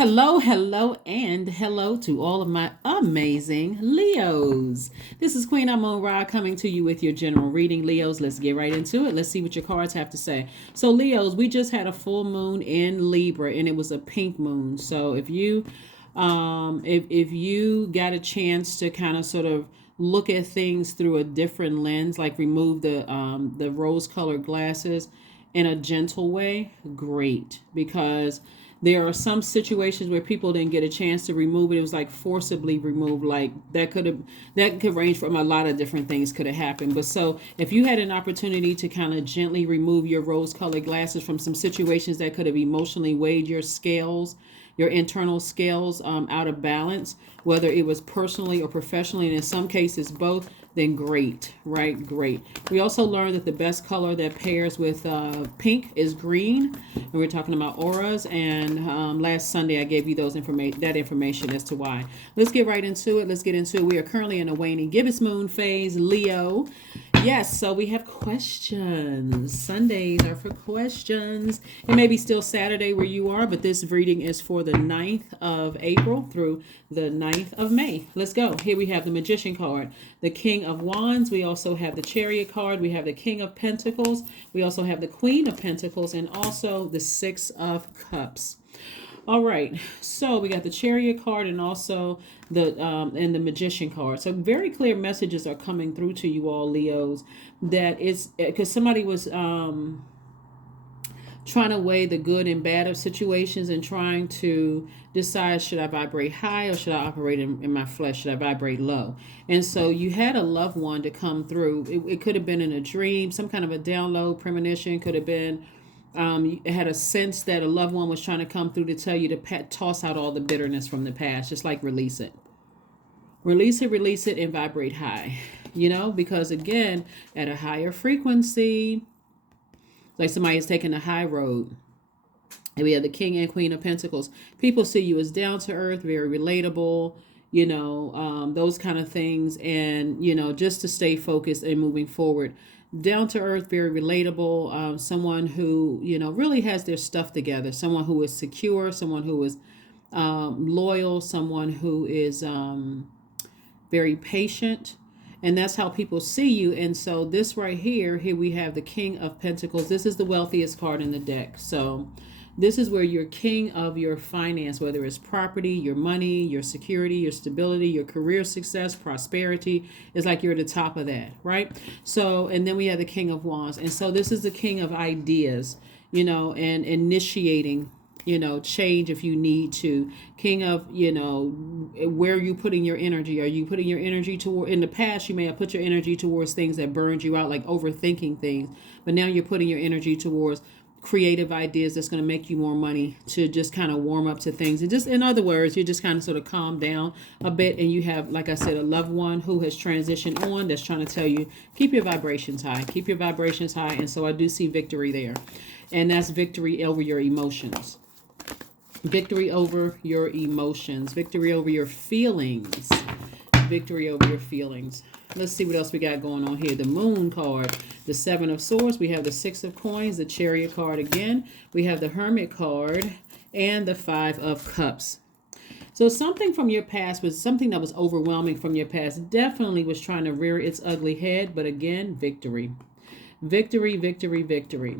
And hello to all of my amazing Leos. This is Queen Amon Ra coming to you with your general reading. Leos, let's get right into it. Let's see what your cards have to say. So, Leos, we just had a full moon in Libra, and it was a pink moon. So, if you got a chance to kind of sort of look at things through a different lens, like remove the rose-colored glasses in a gentle way, great, because there are some situations where people didn't get a chance to remove it. It was like forcibly removed. Like that could range from a lot of different things could have happened. But so if you had an opportunity to kind of gently remove your rose-colored glasses from some situations that could have emotionally weighed your scales, your internal scales out of balance, whether it was personally or professionally, and in some cases both, then great, right? Great. We also learned that the best color that pairs with pink is green. And we're talking about auras, and last Sunday I gave you that information as to why. Let's get right into it. Let's get into it. We are currently in a waning gibbous moon phase, Leo. Yes, so we have questions. Sundays are for questions. It may be still Saturday where you are, but this reading is for the 9th of April through the 9th of May. Let's go. Here we have the Magician card, the King of Wands. We also have the Chariot card. We have the King of Pentacles. We also have the Queen of Pentacles, and also the Six of Cups. All right, so we got the Chariot card and also the Magician card. So very clear messages are coming through to you all, Leos, that it's because somebody was trying to weigh the good and bad of situations and trying to decide, should I vibrate high or should I operate in my flesh? Should I vibrate low? And so you had a loved one to come through. It could have been in a dream, some kind of a download, premonition, could have been you had a sense that a loved one was trying to come through to tell you to toss out all the bitterness from the past, just like release it. Release it, and vibrate high. Because again, at a higher frequency, like somebody is taking a high road. And we have the King and Queen of Pentacles. People see you as down to earth, very relatable, those kind of things. And, just to stay focused and moving forward. Down to earth, very relatable, someone who, really has their stuff together, someone who is secure, someone who is loyal, someone who is very patient. And that's how people see you. And so this right here we have the King of Pentacles. This is the wealthiest card in the deck. So this is where you're king of your finance, whether it's property, your money, your security, your stability, your career success, prosperity. It's like you're at the top of that, right? So, and then we have the King of Wands. And so this is the king of ideas, and initiating, change if you need to. King of, where are you putting your energy? Are you putting your energy toward, in the past, you may have put your energy towards things that burned you out, like overthinking things. But now you're putting your energy towards creative ideas that's going to make you more money, to just kind of warm up to things. And just, in other words, you just kind of sort of calm down a bit, and you have, like I said, a loved one who has transitioned on, that's trying to tell you, keep your vibrations high, And so I do see victory there, and that's victory over your emotions. Victory over your emotions, victory over your feelings, victory over your feelings. Let's see what else we got going on here. The Moon card, the Seven of Swords. We have the Six of Coins, the Chariot card again. We have the Hermit card and the Five of Cups. So something from your past was something that was overwhelming from your past. Definitely was trying to rear its ugly head. But again, victory. Victory, victory, victory.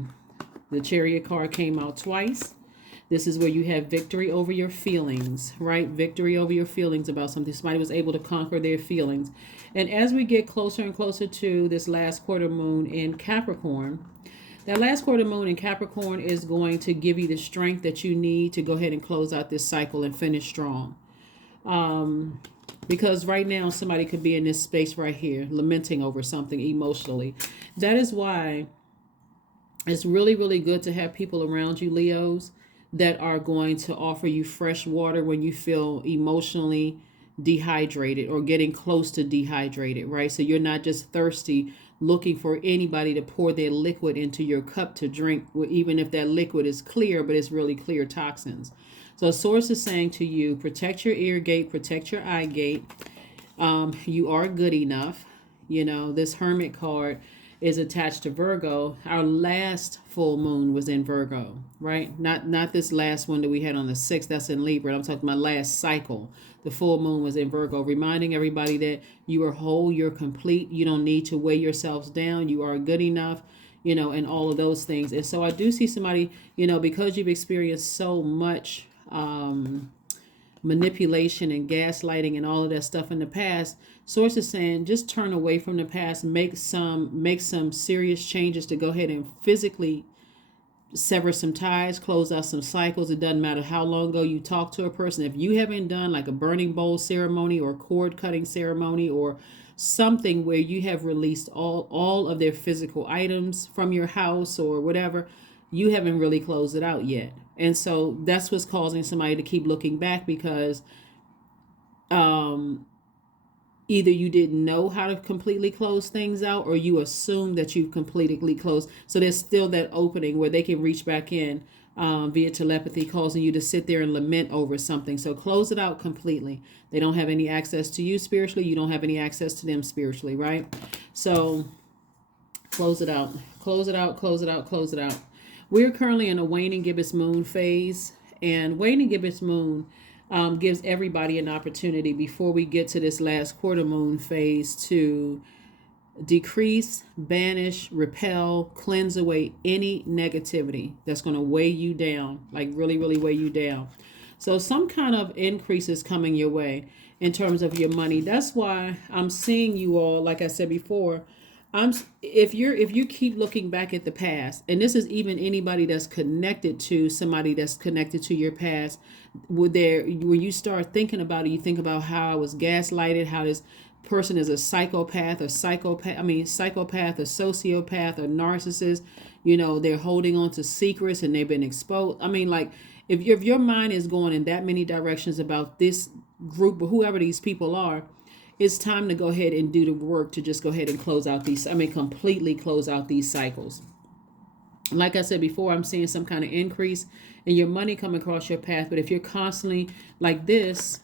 The Chariot card came out twice. This is where you have victory over your feelings, right? Victory over your feelings about something. Somebody was able to conquer their feelings. And as we get closer and closer to this last quarter moon in Capricorn, that last quarter moon in Capricorn is going to give you the strength that you need to go ahead and close out this cycle and finish strong. Because right now somebody could be in this space right here, lamenting over something emotionally. That is why it's really, really good to have people around you, Leos, that are going to offer you fresh water when you feel emotionally dehydrated or getting close to dehydrated, right? So you're not just thirsty looking for anybody to pour their liquid into your cup to drink, even if that liquid is clear, but it's really clear toxins. So source is saying to you, protect your ear gate, protect your eye gate. You are good enough. This Hermit card is attached to Virgo. Our last full moon was in Virgo, right? Not this last one that we had on the 6th. That's in Libra. I'm talking my last cycle. The full moon was in Virgo, reminding everybody that you are whole, you're complete. You don't need to weigh yourselves down. You are good enough, and all of those things. And so I do see somebody, because you've experienced so much manipulation and gaslighting and all of that stuff in the past. Source is saying just turn away from the past, make some serious changes to go ahead and physically sever some ties, close out some cycles. It doesn't matter how long ago you talked to a person. If you haven't done like a burning bowl ceremony or cord cutting ceremony or something where you have released all of their physical items from your house or whatever, you haven't really closed it out yet. And so that's what's causing somebody to keep looking back, because either you didn't know how to completely close things out, or you assume that you've completely closed. So there's still that opening where they can reach back in via telepathy, causing you to sit there and lament over something. So close it out completely. They don't have any access to you spiritually. You don't have any access to them spiritually, right? So close it out. Close it out, close it out, close it out. We're currently in a waning gibbous moon phase, and waning gibbous moon gives everybody an opportunity before we get to this last quarter moon phase to decrease, banish, repel, cleanse away any negativity that's going to weigh you down, like really, really weigh you down. So some kind of increase is coming your way in terms of your money. That's why I'm seeing you all, like I said before, if you keep looking back at the past, and this is even anybody that's connected to somebody that's connected to your past, when you start thinking about it, you think about how I was gaslighted, how this person is a psychopath, or sociopath, or narcissist. They're holding on to secrets and they've been exposed. Like if your mind is going in that many directions about this group or whoever these people are, it's time to go ahead and do the work to just go ahead and completely close out these cycles. Like I said before, I'm seeing some kind of increase in your money coming across your path. But if you're constantly like this,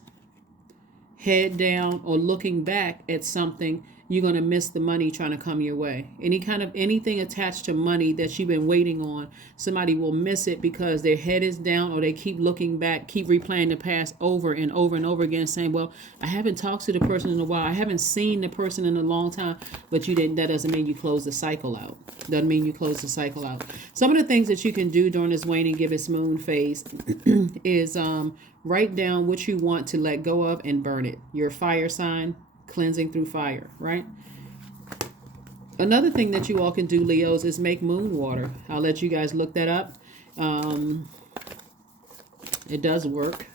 head down or looking back at something, you're going to miss the money trying to come your way. Anything attached to money that you've been waiting on, somebody will miss it because their head is down, or they keep looking back, keep replaying the past over and over and over again, saying, well, I haven't talked to the person in a while. I haven't seen the person in a long time. But that doesn't mean you close the cycle out. Doesn't mean you close the cycle out. Some of the things that you can do during this waning gibbous moon phase is write down what you want to let go of and burn it. Your fire sign, cleansing through fire, right? Another thing that you all can do, Leos, is make moon water. I'll let you guys look that up. It does work.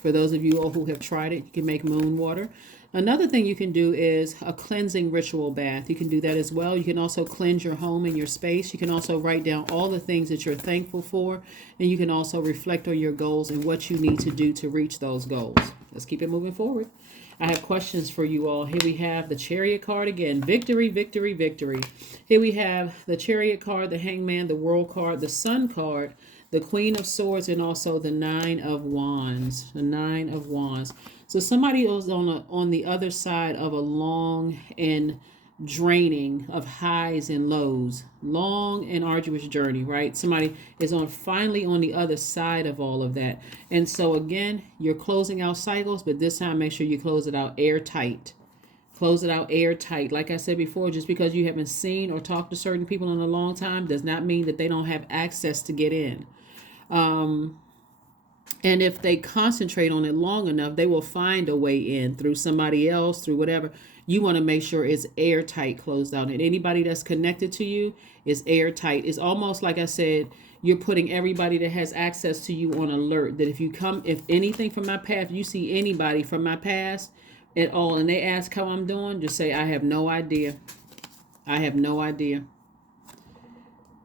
For those of you all who have tried it, you can make moon water. Another thing you can do is a cleansing ritual bath. You can do that as well. You can also cleanse your home and your space. You can also write down all the things that you're thankful for, and you can also reflect on your goals and what you need to do to reach those goals. Let's keep it moving forward. I have questions for you all. Here we have the Chariot card again. Victory, victory, victory. Here we have the Chariot card, the Hangman, the World card, the Sun card, the Queen of Swords, and also the Nine of Wands. The Nine of Wands. So somebody is on the other side of a long and draining of highs and lows, long and arduous journey, right? Somebody is finally on the other side of all of that. And so again, you're closing out cycles, but this time make sure you close it out airtight. Close it out airtight. Like I said before, just because you haven't seen or talked to certain people in a long time does not mean that they don't have access to get in. And if they concentrate on it long enough, they will find a way in through somebody else, through whatever. You want to make sure it's airtight, closed out. And anybody that's connected to you is airtight. It's almost like I said, you're putting everybody that has access to you on alert. That if anything from my past, you see anybody from my past at all, and they ask how I'm doing, just say, I have no idea. I have no idea.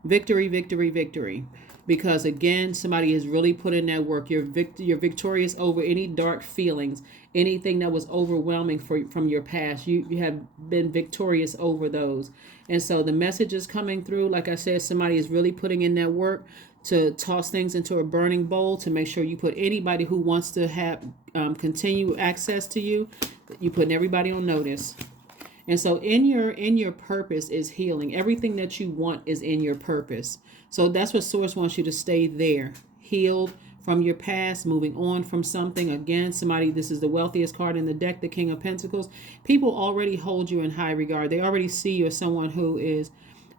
Victory, victory, victory. Because again, somebody has really put in that work. You're victorious over any dark feelings, anything that was overwhelming from your past. You have been victorious over those. And so the message is coming through. Like I said, somebody is really putting in that work to toss things into a burning bowl, to make sure you put anybody who wants to have continue access to you. You're putting everybody on notice. And so in your purpose is healing. Everything that you want is in your purpose. So that's what source wants you to stay there, healed from your past, moving on from something. Again, somebody, this is the wealthiest card in the deck, the King of Pentacles. People already hold you in high regard. They already see you as someone who is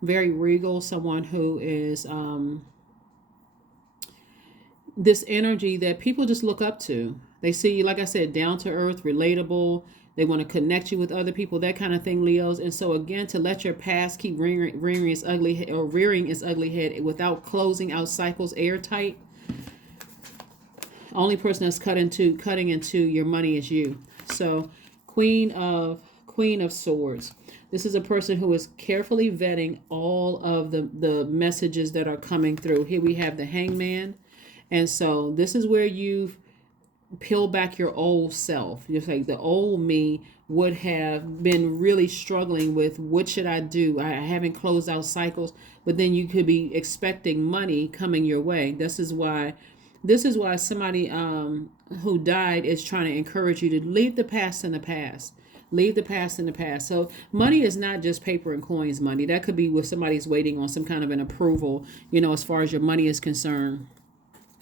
very regal, someone who is this energy that people just look up to. They see you, like I said, down to earth, relatable. They want to connect you with other people, that kind of thing, Leos. And so again, to let your past keep rearing its ugly head without closing out cycles airtight. Only person that's cutting into your money is you. So Queen of Swords. This is a person who is carefully vetting all of the messages that are coming through. Here we have the Hangman. And so this is where you've peeled back your old self. Just like the old me would have been really struggling with, what should I do? I haven't closed out cycles, but then you could be expecting money coming your way. This is why somebody who died is trying to encourage you to leave the past in the past. Leave the past in the past. So money is not just paper and coins money. That could be where somebody's waiting on some kind of an approval, as far as your money is concerned,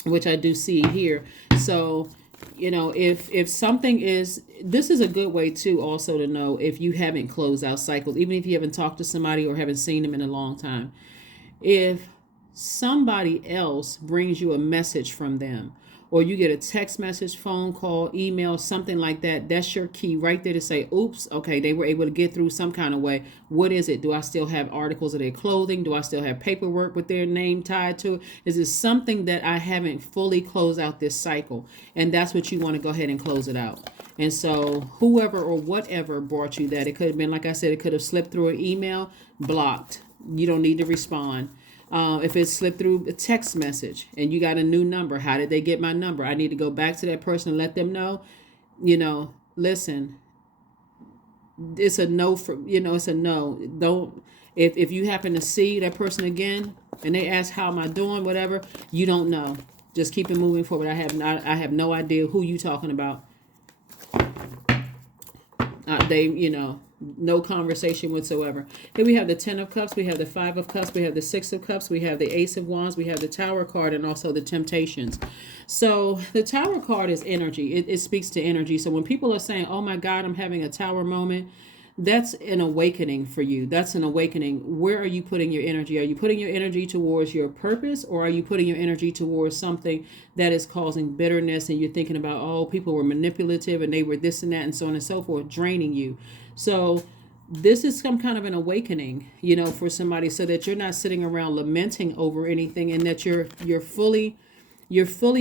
which I do see here. So, if something is, this is a good way too also to know if you haven't closed out cycles, even if you haven't talked to somebody or haven't seen them in a long time. If somebody else brings you a message from them, or you get a text message, phone call, email, something like that, that's your key right there to say, oops, okay, they were able to get through some kind of way. What is it? Do I still have articles of their clothing? Do I still have paperwork with their name tied to it? Is it something that I haven't fully closed out this cycle? And that's what you want to go ahead and close it out. And so whoever or whatever brought you that, it could have been, like I said, it could have slipped through an email, blocked. You don't need to respond. If it slipped through a text message and you got a new number, how did they get my number? I need to go back to that person and let them know, listen, it's a no it's a no. Don't, if you happen to see that person again and they ask, how am I doing? Whatever, you don't know. Just keep it moving forward. I have no idea who you talking about. No conversation whatsoever. Here we have the 10 of Cups, we have the 5 of Cups, we have the 6 of Cups, we have the Ace of Wands, we have the Tower card, and also the Temptations. So the Tower card is energy. It speaks to energy. So when people are saying, oh my God, I'm having a Tower moment, that's an awakening for you. That's an awakening. Where are you putting your energy? Are you putting your energy towards your purpose, or are you putting your energy towards something that is causing bitterness, and you're thinking about, oh, people were manipulative and they were this and that and so on and so forth, draining you? So this is some kind of an awakening, for somebody, so that you're not sitting around lamenting over anything, and that you're fully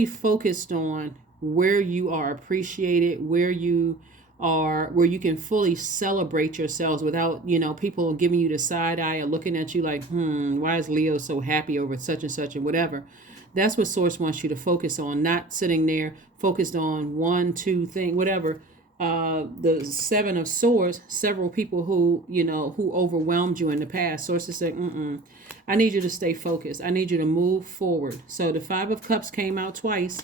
focused on where you are appreciated, where you can fully celebrate yourselves without, people giving you the side eye or looking at you like, why is Leo so happy over such and whatever. That's what Source wants you to focus on, not sitting there focused on one, two thing, whatever. The 7 of Swords, several people who overwhelmed you in the past. Source is saying, I need you to stay focused. I need you to move forward. So the 5 of Cups came out twice.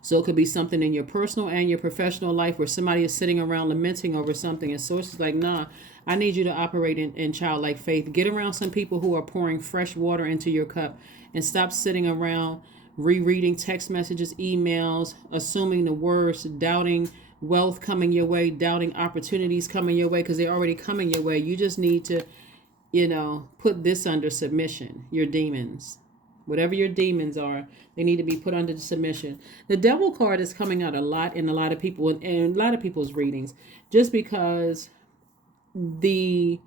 So it could be something in your personal and your professional life where somebody is sitting around lamenting over something, and Source is like, nah, I need you to operate in childlike faith. Get around some people who are pouring fresh water into your cup, and stop sitting around rereading text messages, emails, assuming the worst, doubting wealth coming your way, doubting opportunities coming your way, because they're already coming your way. You just need to, put this under submission, your demons. Whatever your demons are, they need to be put under submission. The Devil card is coming out a lot in a lot of people, and a lot of people's readings, just because the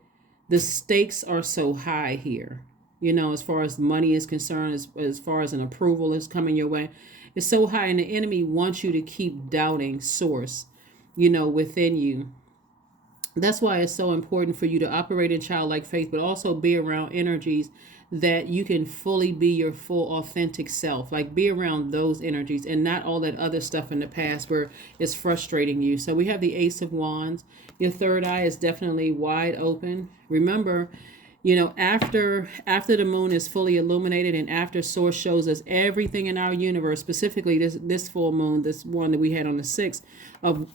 stakes are so high here. As far as money is concerned, as far as an approval is coming your way, it's so high, and the enemy wants you to keep doubting Source, within you. That's why it's so important for you to operate in childlike faith, but also be around energies that you can fully be your full authentic self. Like, be around those energies and not all that other stuff in the past where it's frustrating you. So we have the Ace of Wands. Your third eye is definitely wide open. Remember, After the moon is fully illuminated, and after source shows us everything in our universe, specifically this full moon, this one that we had on the 6th, of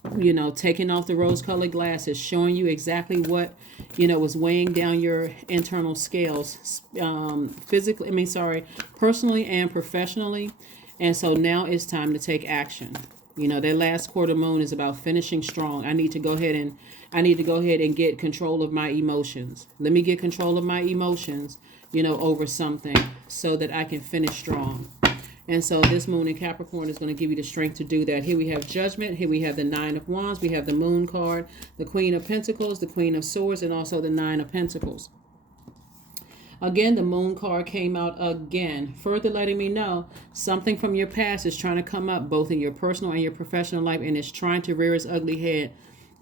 taking off the rose colored glasses, showing you exactly what was weighing down your internal scales, physically, personally and professionally. And so now it's time to take action. That last quarter moon is about finishing strong. I need to go ahead and get control of my emotions. Let me get control of my emotions, over something, so that I can finish strong. And so this moon in Capricorn is going to give you the strength to do that. Here we have Judgment. Here we have the Nine of Wands. We have the Moon card, the Queen of Pentacles, the Queen of Swords, and also the Nine of Pentacles. Again, the Moon card came out again, further letting me know something from your past is trying to come up, both in your personal and your professional life, and it's trying to rear its ugly head.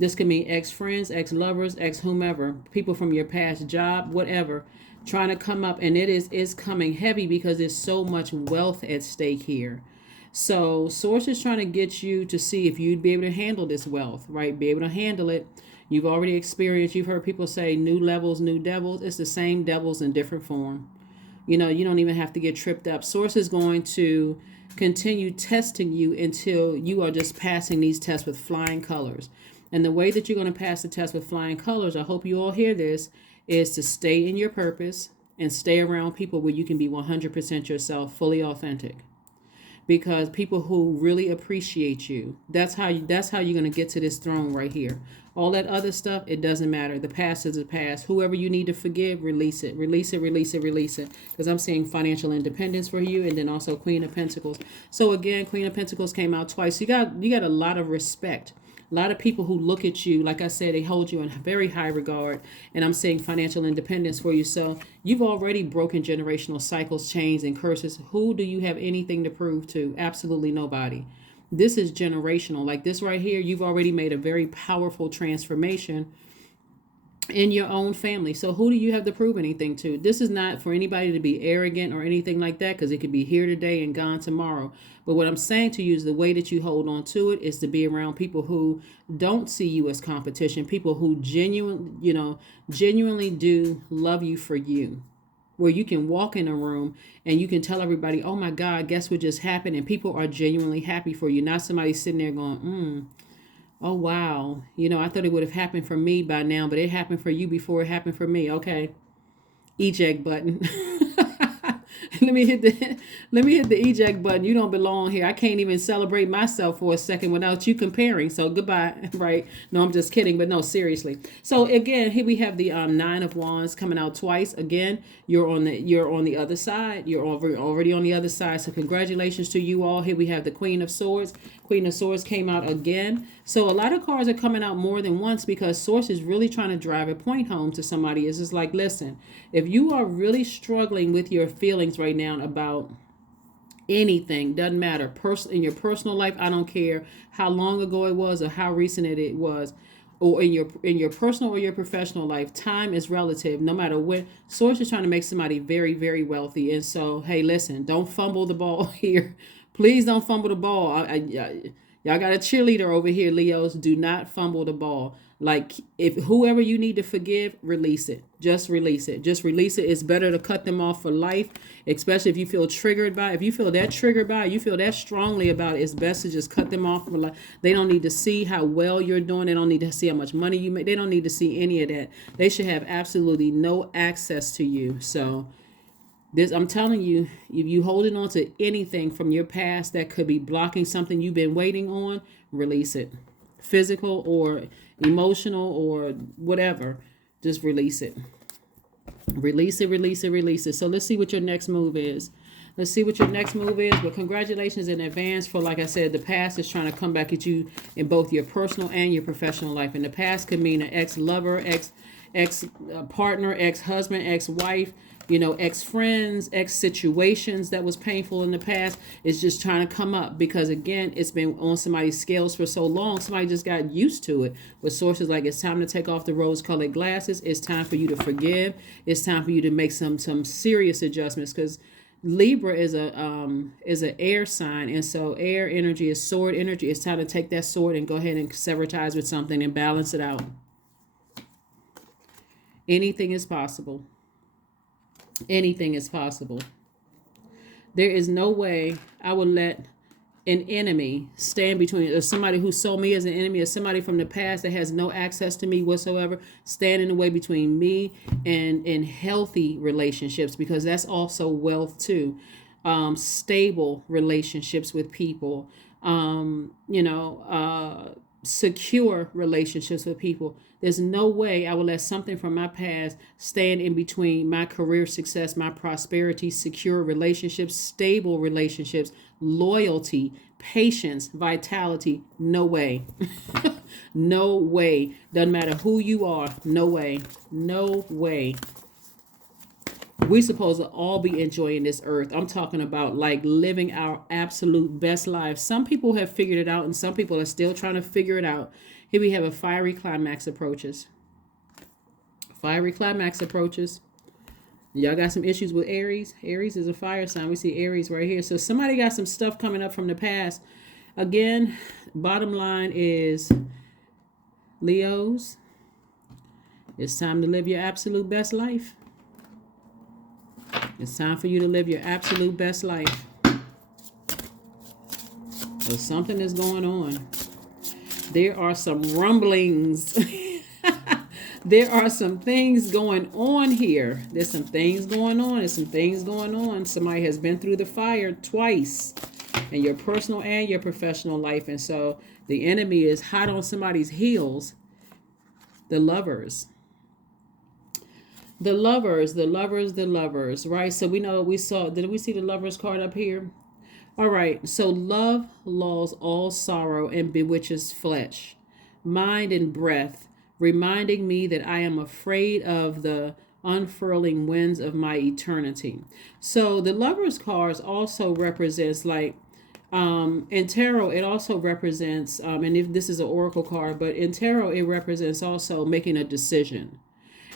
This can mean ex-friends, ex-lovers, ex-whomever, people from your past job, whatever, trying to come up, and it is coming heavy because there's so much wealth at stake here. So Source is trying to get you to see if you'd be able to handle this wealth, right? Be able to handle it. You've already experienced, you've heard people say new levels, new devils. It's the same devils in different form. You don't even have to get tripped up. Source is going to continue testing you until you are just passing these tests with flying colors. And the way that you're going to pass the test with flying colors, I hope you all hear this, is to stay in your purpose and stay around people where you can be 100% yourself, fully authentic. Because people who really appreciate you, that's how you're going to get to this throne right here. All that other stuff, it doesn't matter. The past is the past. Whoever you need to forgive, release it. Release it, release it, release it. Because I'm seeing financial independence for you, and then also Queen of Pentacles. So again, Queen of Pentacles came out twice. You got a lot of respect. A lot of people who look at you, like I said, they hold you in very high regard. And I'm saying financial independence for you. So you've already broken generational cycles, chains, and curses. Who do you have anything to prove to? Absolutely nobody. This is generational. Like this right here, you've already made a very powerful transformation in your own family. So who do you have to prove anything to? This is not for anybody to be arrogant or anything like that, because it could be here today and gone tomorrow. But what I'm saying to you is the way that you hold on to it is to be around people who don't see you as competition, people who genuinely do love you for you. Where you can walk in a room and you can tell everybody, oh my God, guess what just happened? And people are genuinely happy for you. Not somebody sitting there going, oh wow, I thought it would have happened for me by now, but it happened for you before it happened for me. Okay. Eject button. Let me hit the eject button. You don't belong here. I can't even celebrate myself for a second without you comparing. So goodbye, right? No, I'm just kidding, but no, seriously. So again, here we have the Nine of Wands coming out twice. Again, you're on the other side. You're already on the other side. So congratulations to you all. Here we have the Queen of Swords. Queen of Swords came out again. So a lot of cards are coming out more than once because Source is really trying to drive a point home to somebody. It's just like, listen, if you are really struggling with your feelings right now about anything, doesn't matter, in your personal life, I don't care how long ago it was or how recent it was, or in your personal or your professional life, time is relative. No matter what, Source is trying to make somebody very, very wealthy. And so, hey, listen, don't fumble the ball here. Please don't fumble the ball. Y'all got a cheerleader over here, Leos. Do not fumble the ball. Like, if whoever you need to forgive, release it. Just release it. Just release it. It's better to cut them off for life, especially if you feel triggered by it. If you feel that triggered by it, you feel that strongly about it, it's best to just cut them off for life. They don't need to see how well you're doing. They don't need to see how much money you make. They don't need to see any of that. They should have absolutely no access to you. So I'm telling you, if you holding on to anything from your past that could be blocking something you've been waiting on, release it. Physical or emotional or whatever, just release it. Release it, release it, release it. So let's see what your next move is. But congratulations in advance for, like I said, the past is trying to come back at you in both your personal and your professional life. And the past could mean an ex-lover, ex-partner, ex-husband, ex-wife, ex-friends, ex-situations that was painful in the past. Is just trying to come up because, again, it's been on somebody's scales for so long. Somebody just got used to it. But Source is like, it's time to take off the rose-colored glasses. It's time for you to forgive. It's time for you to make some serious adjustments, because Libra is an air sign, and so air energy is sword energy. It's time to take that sword and go ahead and sever ties with something and balance it out. Anything is possible. Anything is possible. There is no way I will let an enemy stand between, or somebody who saw me as an enemy, or somebody from the past that has no access to me whatsoever, stand in the way between me and healthy relationships, because that's also wealth too. Stable relationships with people, secure relationships with people. There's no way I will let something from my past stand in between my career success, my prosperity, secure relationships, stable relationships, loyalty, patience, vitality. No way. No way. Doesn't matter who you are. No way. No way. We're supposed to all be enjoying this earth. I'm talking about like living our absolute best lives. Some people have figured it out, and some people are still trying to figure it out. Here we have a fiery climax approaches. Fiery climax approaches. Y'all got some issues with Aries. Aries is a fire sign. We see Aries right here. So somebody got some stuff coming up from the past. Again, bottom line is, Leos, it's time to live your absolute best life. It's time for you to live your absolute best life. So something is going on. There are some rumblings. There are some things going on here. There's some things going on. There's some things going on. Somebody has been through the fire twice in your personal and your professional life. And so the enemy is hot on somebody's heels. The lovers. The lovers, the lovers, the lovers, right? So we know, did we see the lovers card up here? All right. So love lulls all sorrow and bewitches flesh, mind and breath, reminding me that I am afraid of the unfurling winds of my eternity. So the lovers cards also represents like, in tarot, it also represents, and if this is an oracle card, but in tarot, it represents also making a decision.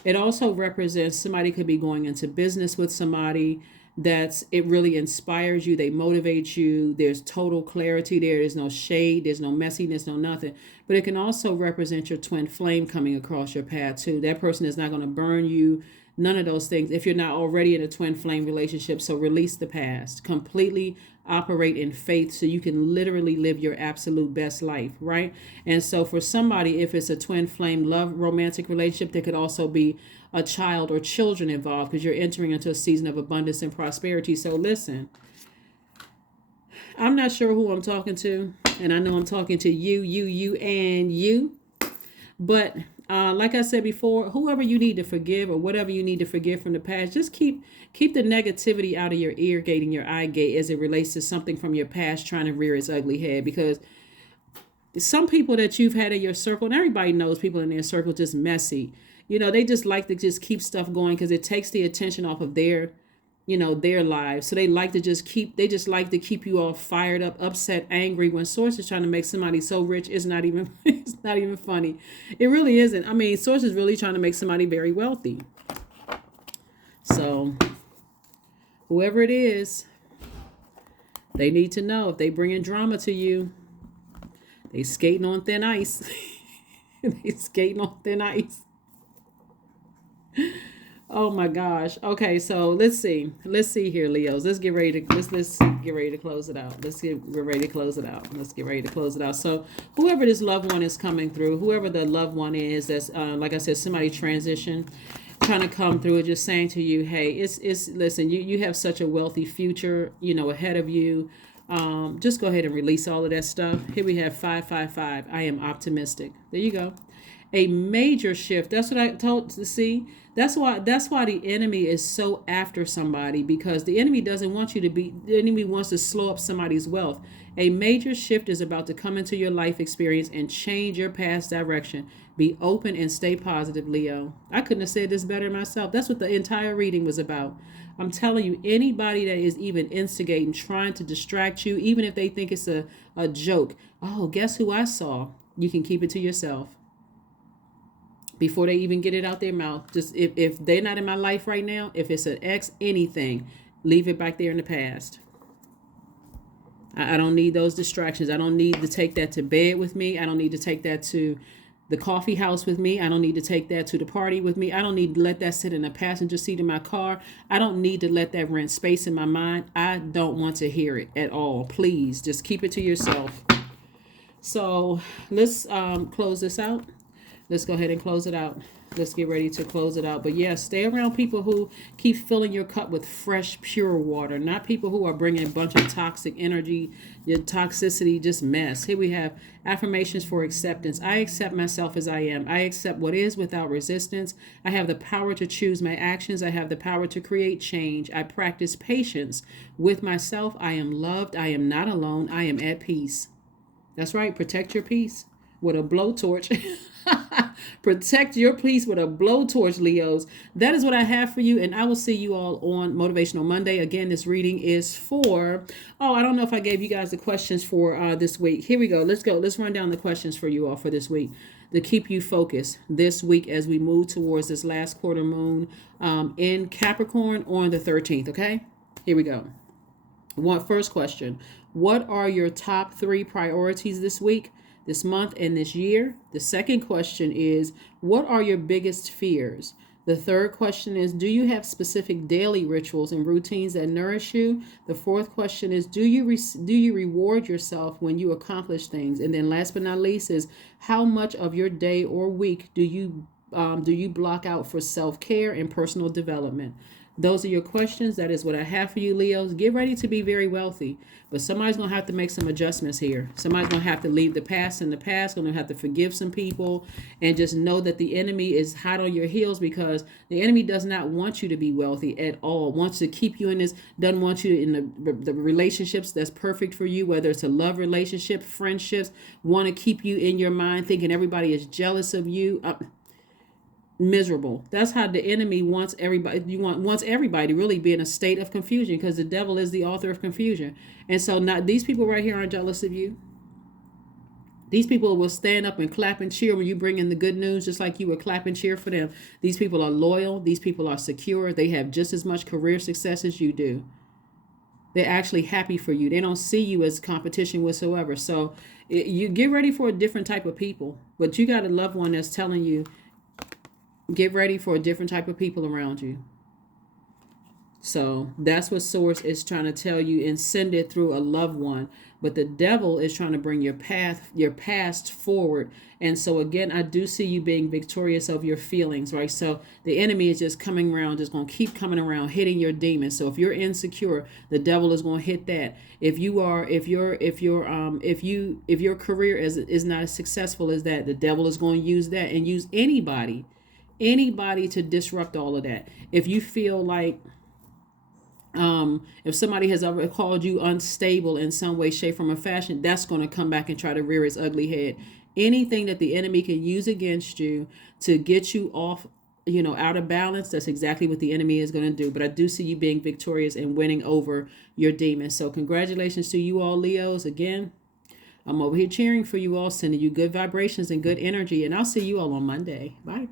It also represents somebody could be going into business with somebody it really inspires you. They motivate you. There's total clarity there. There's no shade. There's no messiness, no nothing. But it can also represent your twin flame coming across your path too. That person is not going to burn you. None of those things if you're not already in a twin flame relationship. So release the past. Completely operate in faith so you can literally live your absolute best life, right? And so for somebody, if it's a twin flame love romantic relationship, there could also be a child or children involved because you're entering into a season of abundance and prosperity. So listen, I'm not sure who I'm talking to, and I know I'm talking to you, and you. But like I said before, whoever you need to forgive or whatever you need to forgive from the past, just keep the negativity out of your ear gate and your eye gate as it relates to something from your past trying to rear its ugly head. Because some people that you've had in your circle, and everybody knows people in their circle just messy. They just like to just keep stuff going because it takes the attention off of their lives. So they like to just like to keep you all fired up, upset, angry. When Source is trying to make somebody so rich, it's not even funny. It really isn't. I mean, Source is really trying to make somebody very wealthy. So whoever it is, they need to know if they bringing drama to you, they skating on thin ice. They skating on thin ice. Oh my gosh. Okay, so let's see here, Leos. Let's get ready to close it out. Let's get ready to close it out. So whoever this loved one is coming through, whoever the loved one is, that's like I said, somebody transition, trying to come through, just saying to you, hey, it's listen, you have such a wealthy future, ahead of you. Just go ahead and release all of that stuff. Here we have 555. I am optimistic. There you go. A major shift. That's what I told to see. That's why the enemy is so after somebody, because the enemy doesn't want you to be, the enemy wants to slow up somebody's wealth. A major shift is about to come into your life experience and change your past direction. Be open and stay positive, Leo. I couldn't have said this better myself. That's what the entire reading was about. I'm telling you, anybody that is even instigating, trying to distract you, even if they think it's a joke. Oh, guess who I saw? You can keep it to yourself. Before they even get it out their mouth. Just if they're not in my life right now, if it's an ex, anything, leave it back there in the past. I don't need those distractions. I don't need to take that to bed with me. I don't need to take that to the coffee house with me. I don't need to take that to the party with me. I don't need to let that sit in the passenger seat of my car. I don't need to let that rent space in my mind. I don't want to hear it at all. Please just keep it to yourself. So let's close this out. Let's go ahead and close it out. Let's get ready to close it out. But yeah, stay around people who keep filling your cup with fresh, pure water, not people who are bringing a bunch of toxic energy, your toxicity, just mess. Here we have affirmations for acceptance. I accept myself as I am. I accept what is without resistance. I have the power to choose my actions. I have the power to create change. I practice patience with myself. I am loved. I am not alone. I am at peace. That's right. Protect your peace with a blowtorch. Protect your peace with a blowtorch, Leos. That is what I have for you, and I will see you all on Motivational Monday. Again, this reading is for, I don't know if I gave you guys the questions for this week. Here we go. Let's run down the questions for you all for this week to keep you focused this week as we move towards this last quarter moon in Capricorn on the 13th, okay? Here we go. First question. What are your top 3 priorities this week, this month, and this year? The second question is, what are your biggest fears? The third question is, do you have specific daily rituals and routines that nourish you? The fourth question is, do you reward yourself when you accomplish things? And then last but not least is, how much of your day or week do you block out for self-care and personal development? Those are your questions. That is what I have for you, Leos. Get ready to be very wealthy. But somebody's going to have to make some adjustments here. Somebody's going to have to leave the past in the past, going to have to forgive some people, and just know that the enemy is hot on your heels, because the enemy does not want you to be wealthy at all. Wants to keep you in this, doesn't want you in the relationships that's perfect for you, whether it's a love relationship, friendships, want to keep you in your mind thinking everybody is jealous of you. Miserable. That's how the enemy wants everybody. Wants everybody to really be in a state of confusion, because the devil is the author of confusion. And so not these people right here aren't jealous of you. These people will stand up and clap and cheer when you bring in the good news, just like you would clap and cheer for them. These people are loyal. These people are secure. They have just as much career success as you do. They're actually happy for you. They don't see you as competition whatsoever. So you get ready for a different type of people. But you got a loved one that's telling you, get ready for a different type of people around you. So that's what Source is trying to tell you, and send it through a loved one. But the devil is trying to bring your past forward. And so again, I do see you being victorious of your feelings, right? So the enemy is just coming around, just going to keep coming around, hitting your demons. So if you're insecure, the devil is going to hit that. If your career is not as successful as that, the devil is going to use that, and use anybody to disrupt all of that. If you feel like if somebody has ever called you unstable in some way, shape, form, or fashion, that's going to come back and try to rear its ugly head. Anything that the enemy can use against you to get you off, out of balance, that's exactly what the enemy is going to do. But I do see you being victorious and winning over your demons. So congratulations to you all, Leos. Again, I'm over here cheering for you all, sending you good vibrations and good energy. And I'll see you all on Monday. Bye.